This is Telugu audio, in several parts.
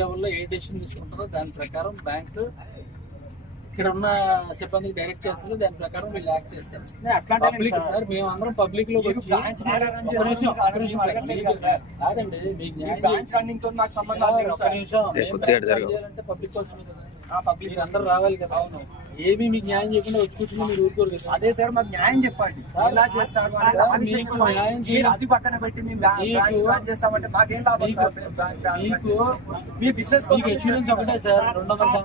లెవెల్లో ఏ డెసిషన్ తీసుకుంటారో దాని ప్రకారం బ్యాంకు ఇక్కడ ఉన్న సిబ్బందికి డైరెక్ట్ చేస్తుంది. దాని ప్రకారం వీళ్ళు యాక్ట్ చేస్తారు. పబ్లిక్ సార్ మేము అందరం పబ్లిక్ లో వచ్చి కాదండి మీకు పబ్లిక్ కోసమే కదా, పబ్లిక్ అందరూ రావాలి కదా. ఏమి మీకు న్యాయం చేయకుండా వచ్చి కూర్చుని మీరు ఊరుకోరు కదా. అదే సార్ మాకు న్యాయం చెప్పండి, ఎలా చేస్తారు అది పక్కన పెట్టి చేస్తామంటే మాకేం లాభం? మీకు మీ బిజినెస్ ఇన్సూరెన్స్ ఒకటే సార్ 200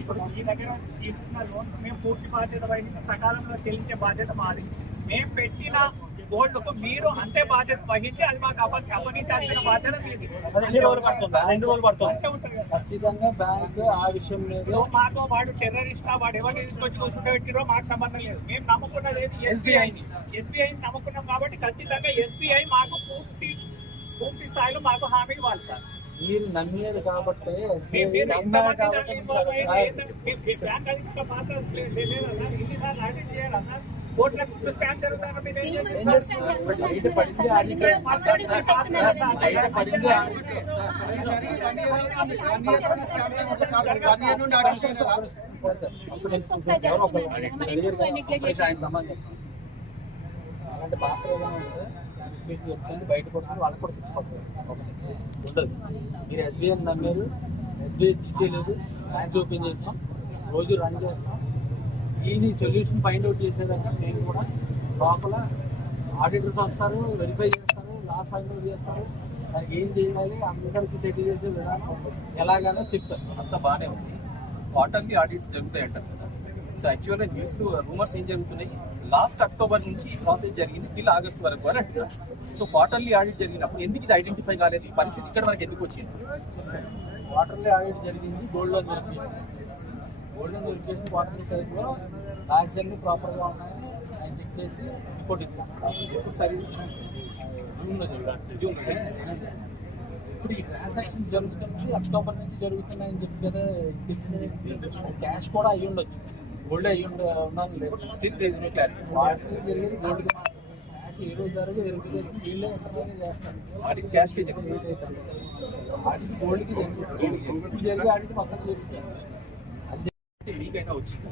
ఇప్పుడు ఈ దగ్గర తీసుకున్న లోన్ మేము పూర్తి బాధ్యత వహించి సకాలంలో చెల్లించే బాధ్యత మాది. మేము పెట్టిన గోల్డ్కు మీరు అంతే బాధ్యత వహించి అది మాకు అప్పగించాల్సిన బాధ్యత మీది. 2 రోజులు పడుతుంది ఖచ్చితంగా బ్యాంక్ ఆ విషయం మీద. మాకు వాడు టెర్రరిస్టా, వాడు ఎవరిని తీసుకొచ్చి కూర్చుంటే పెట్టిరో మాకు సంబంధం లేదు. మేము నమ్ముకున్నది ఎస్బీఐని నమ్ముకున్నాం కాబట్టి ఖచ్చితంగా ఎస్బీఐ మాకు పూర్తి స్థాయిలో మాకు హామీ ఇవ్వాలి సార్. మీరు నమ్మేది కాబట్టి అలాంటి పాత్ర ఏదైనా ఉంటే చెప్తే బయట కొడుతుంది, వాళ్ళకి కూడా తెచ్చిపోతుంది ఉండదు. మీరు ఎస్బీఐ నమ్మేది, ఎస్బీఐ తీసేయలేదు, బ్యాంక్ ఓపెన్ చేస్తాం, రోజు రన్ చేస్తాం. దీని సొల్యూషన్ ఫైండ్ అవుట్ చేసేదాకా నేను కూడా లోపల ఆడిటర్స్ వస్తారు, వెరిఫై చేస్తారు, లాస్ ఫైండ్ అవుట్ చేస్తారు. దానికి ఏం చేయాలి అందరికీ సెటిల్ చేసే విధానం ఎలాగైనా చెప్తారు. అంతా బాగానే ఉంది. క్వార్టర్లీ ఆడిట్స్ జరుగుతాయి అంటారు కదా. సో యాక్చువల్గా న్యూస్ రూమర్స్ ఏం జరుగుతున్నాయి, లాస్ట్ అక్టోబర్ నుంచి ఈ ప్రాసెస్ జరిగింది, బిల్ ఆగస్ట్ వరకు అని అంటున్నారు. సో క్వార్టర్లీ ఆడిట్ జరిగినప్పుడు ఎందుకు ఇది ఐడెంటిఫై కాలేదు? ఈ పరిస్థితి ఇక్కడ వరకు ఎందుకు వచ్చింది? క్వార్టర్లీ ఆడిట్ జరిగింది, గోల్డ్ లోన్ వెరిఫికేషన్ క్వార్టర్లీ టైంలో బ్యాగ్స్ అన్ని ప్రాపర్గా ఉన్నాయని ఆయన చెక్ చేసి రిపోర్ట్ ఇచ్చాం. ఎప్పుడు సరి జూన్. ఇప్పుడు ఈ ట్రాన్సాక్షన్ జరుగుతుంది అక్టోబర్ నుంచి జరుగుతున్నాయని చెప్పి కదా క్యాష్ కూడా అయ్యి ఉండొచ్చు, గోల్డ్ అయ్యి ఉన్నాను లేదు. Still there is no clarity. Water జరిగేది గోల్డ్కి మాత్రమే. క్యాష్ ఏ రోజు జరగదు వెరిఫికేషన్ వీళ్ళే ఎంతమంది చేస్తారు. వాటికి క్యాష్ పే వాటికి గోల్డ్కి జరిగే ఆడిట్ మొత్తం చేస్తారు. మీకైనా వచ్చింది.